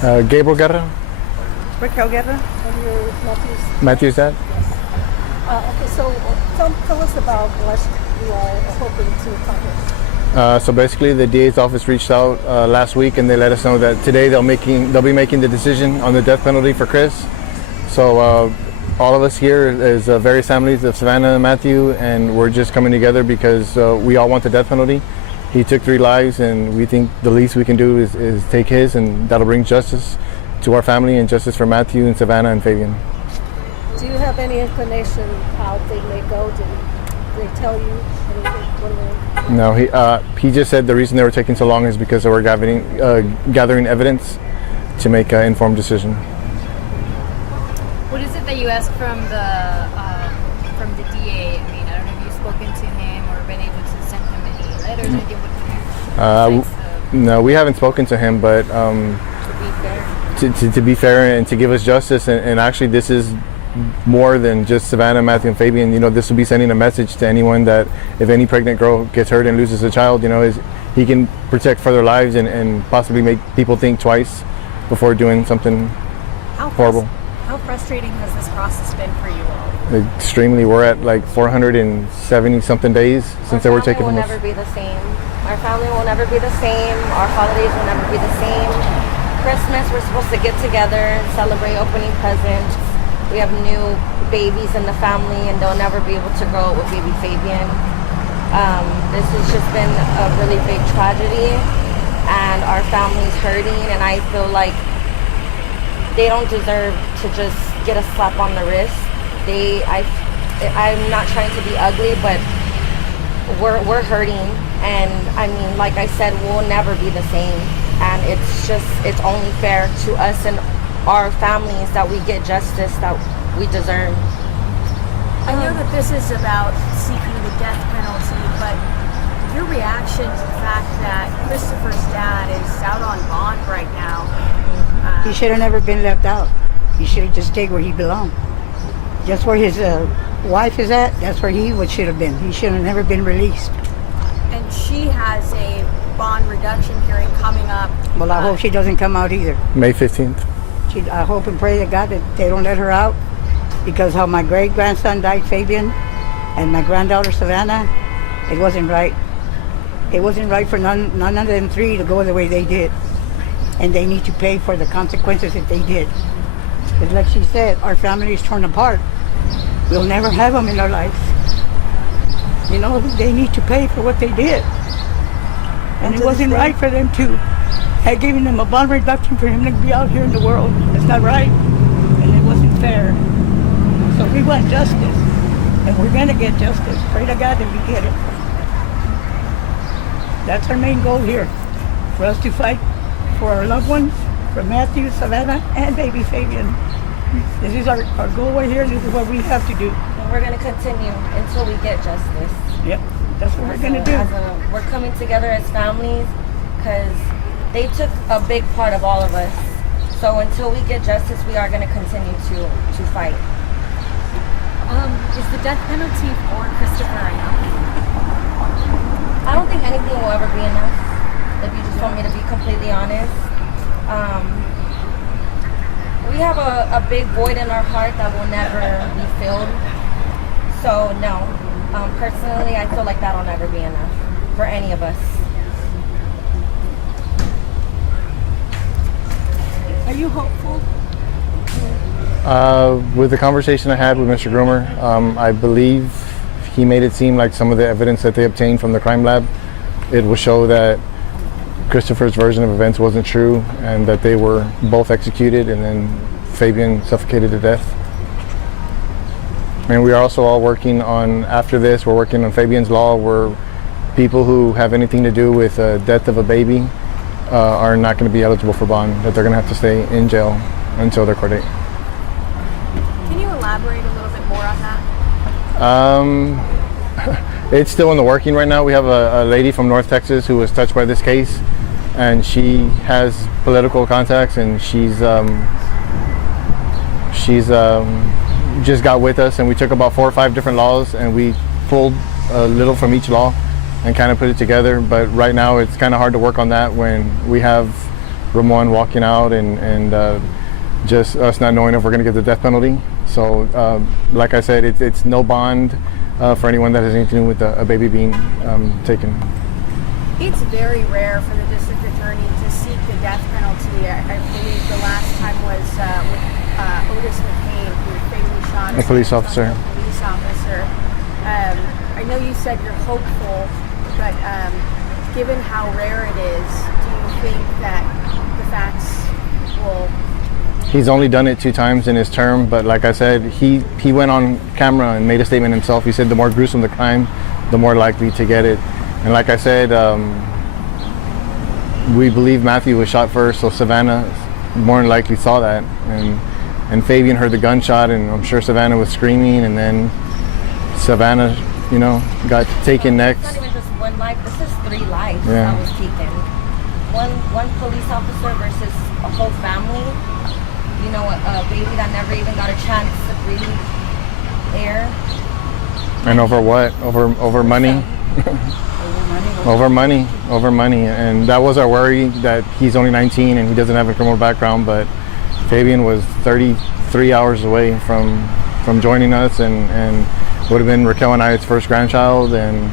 Gabriel Guerra. Raquel Guerra, and your Matthew's. Matthew's dad. Okay, so tell us about what you are hoping to accomplish. So basically, the DA's office reached out last week, and they let us know that today they'll be making the decision on the death penalty for Chris. So all of us here is various families of Savannah and Matthew, and we're just coming together because we all want the death penalty. He took 3 lives, and we think the least we can do is take his, and that'll bring justice to our family and justice for Matthew and Savannah and Fabian. Do you have any inclination how they may go? Did they tell you anything? No, he just said the reason they were taking so long is because they were gathering evidence to make an informed decision. What is it that you asked from the DA? I mean, I don't know if you've spoken to him or been able to send him any letters or anything. No, we haven't spoken to him, but to be fair and to give us justice, and actually this is more than just Savannah, Matthew, and Fabian. You know, this will be sending a message to anyone that if any pregnant girl gets hurt and loses a child, you know, he can protect further lives and possibly make people think twice before doing something horrible. How frustrating has this process been for you all? Extremely. We're at like 470 something days since they were taken from us. Our family will never be the same. Our family will never be the same. Our holidays will never be the same. Christmas, we're supposed to get together and celebrate opening presents. We have new babies in the family, and they'll never be able to grow up with baby Fabian. This has just been a really big tragedy, and our family's hurting, and I feel like they don't deserve to just get a slap on the wrist. I'm not trying to be ugly, but we're hurting, and I mean, like I said, we'll never be the same, and it's only fair to us and our families that we get justice that we deserve. I know that this is about seeking the death penalty, but your reaction to the fact that Christopher's dad is out on bond right now. He should have never been left out. He should have just stayed where he belonged. Just where his wife is at, that's where he should have been. He should have never been released. And she has a bond reduction hearing coming up. Well, I hope she doesn't come out either. May 15th. I hope and pray to God that they don't let her out, because how my great-grandson died, Fabian, and my granddaughter, Savannah, it wasn't right. It wasn't right for none of them 3 to go the way they did. And they need to pay for the consequences that they did. Because like she said, our family is torn apart. We'll never have them in our lives. You know, they need to pay for what they did. And it wasn't right for them to have given them a bond reduction for him to be out here in the world. It's not right. And it wasn't fair. So we want justice. And we're going to get justice. Pray to God that we get it. That's our main goal here. For us to fight for our loved ones, for Matthew, Savannah, and baby Fabian. This is our goal right here. This is what we have to do. And we're going to continue until we get justice. Yep, that's what we're going to do. We're coming together as families because they took a big part of all of us. So until we get justice, we are going to continue to fight. Is the death penalty for Christopher enough? I don't think anything will ever be enough. If you just want me to be completely honest. We have a big void in our heart that will never be filled. So no, personally, I feel like that'll never be enough for any of us. Are you hopeful? With the conversation I had with Mr. Groomer, I believe he made it seem like some of the evidence that they obtained from the crime lab, it will show that Christopher's version of events wasn't true and that they were both executed and then Fabian suffocated to death. And we are also all working on, after this, we're working on Fabian's Law, where people who have anything to do with the death of a baby are not going to be eligible for bond, that they're going to have to stay in jail until their court date. Can you elaborate a little bit more on that? It's still in the working right now. We have a lady from North Texas who was touched by this case, and she has political contacts, and she's just got with us, and we took about 4 or 5 different laws and we pulled a little from each law and kind of put it together. But right now it's kind of hard to work on that when we have Ramon walking out and just us not knowing if we're going to get the death penalty. So, like I said, it's no bond for anyone that has anything to do with a baby being taken. It's very rare for the district attorney to seek the death penalty. I believe the last time was with Otis McCain, who fatally shot A police officer. A police officer. I know you said you're hopeful, but given how rare it is, do you think that the facts will... He's only done it 2 times in his term, but like I said, he went on camera and made a statement himself. He said the more gruesome the crime, the more likely to get it. And like I said, we believe Matthew was shot first, so Savannah more than likely saw that. And Fabian heard the gunshot, and I'm sure Savannah was screaming, and then Savannah, got taken next. It's not even just one life, this is 3 lives Yeah. that was taken. One police officer versus a whole family. A baby that never even got a chance to breathe air. And over what? Over money? Over money. And that was our worry, that he's only 19 and he doesn't have a criminal background, but Fabian was 33 hours away from joining us and would have been Raquel and I's first grandchild. And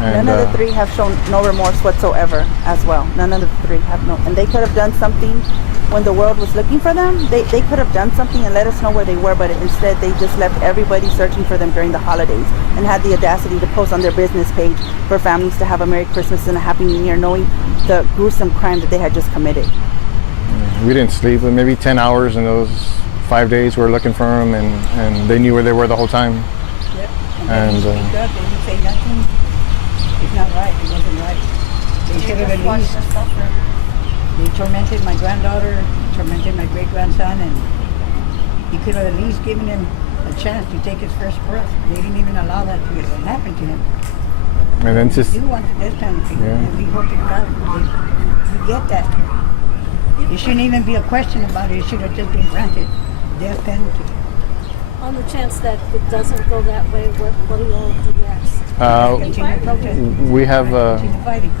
None of the 3 have shown no remorse whatsoever as well. None of the 3 have no. And they could have done something when the world was looking for them. They could have done something and let us know where they were, but instead they just left everybody searching for them during the holidays and had the audacity to post on their business page for families to have a Merry Christmas and a Happy New Year, knowing the gruesome crime that they had just committed. we didn't sleep, but maybe 10 hours in those 5 days we were looking for them, and they knew where they were the whole time. Yep. And, And then you speak up and you say nothing. It's not right. It wasn't right. They should have at least. They tormented my granddaughter, tormented my great-grandson, and he could have at least given him a chance to take his first breath. They didn't even allow that to happen to him. and then just You want the death penalty, Yeah. and we hope to God you get that. It shouldn't even be a question about it. It should have just been granted death penalty. On the chance that it doesn't go that way, what do you all do next? Continue protesting. we have Continue fighting.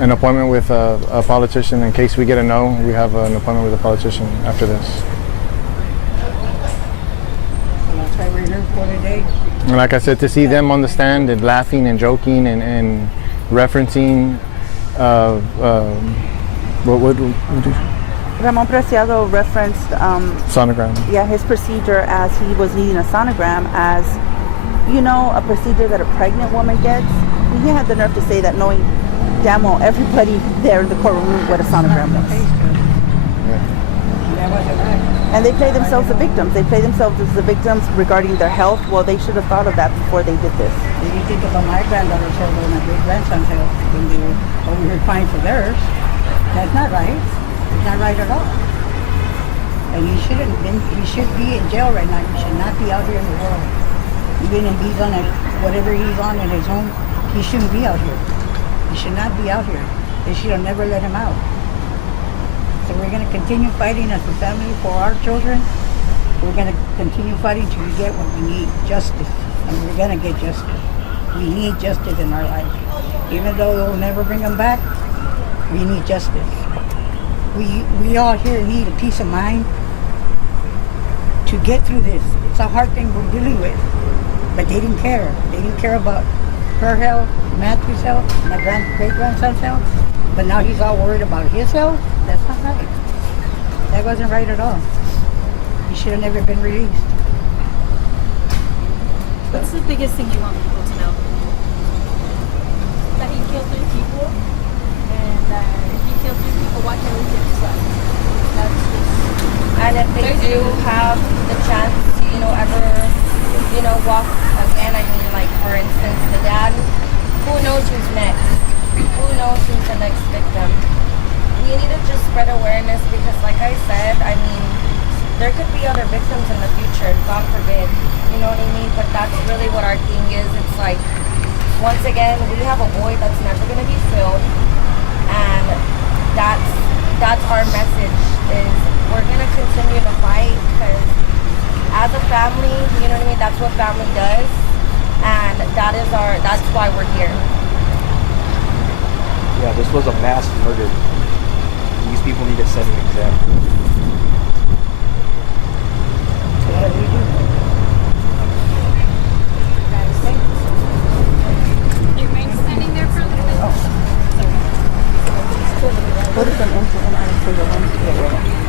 an appointment with a politician. In case we get a no, we have an appointment with a politician after this. So that's why we're here for today. And like I said, to see them on the stand and laughing and joking and referencing what Ramon Preciado referenced sonogram. his procedure as he was needing a sonogram as, a procedure that a pregnant woman gets. He had the nerve to say that, knowing damn well everybody there in the courtroom knew what a sonogram was. That wasn't right. And they play themselves the victims. They play themselves as the victims regarding their health. Well, they should have thought of that before they did this. They didn't think about my granddaughter's health or my great-grandson's health when they were over here crying for theirs. That's not right. It's not right at all. And he shouldn't have been, he should be in jail right now. He should not be out here in the world. Even if he's on whatever he's on in his home, he shouldn't be out here. He should not be out here. They should have never let him out. So we're going to continue fighting as a family for our children. We're going to continue fighting till we get what we need, justice. And we're going to get justice. We need justice in our life. Even though they'll never bring them back, we need justice. We all here need a peace of mind to get through this. It's a hard thing we're dealing with. But they didn't care. They didn't care about her health, Matthew's health, my great-grandson's health. But now he's all worried about his health? That's not right. That wasn't right at all. He should have never been released. What's the biggest thing you want people to know? That he killed 3 people, and if he killed 3 people, why can't we get his life? And if they do have the chance to, ever, walk again, like for instance, the dad, who knows who's next? Who knows who's the next victim? We need to just spread awareness because, like I said, there could be other victims in the future, God forbid. You know what I mean? But that's really what our thing is. It's like, once again, we have a void that's never going to be filled, and that's our message. Is we're going to continue to fight because as a family, you know what I mean? That's what family does, and that's why we're here. Yeah, this was a mass murder. These people need to set an example. You mind standing there for a little bit? What is an enter and out for the one? Yeah.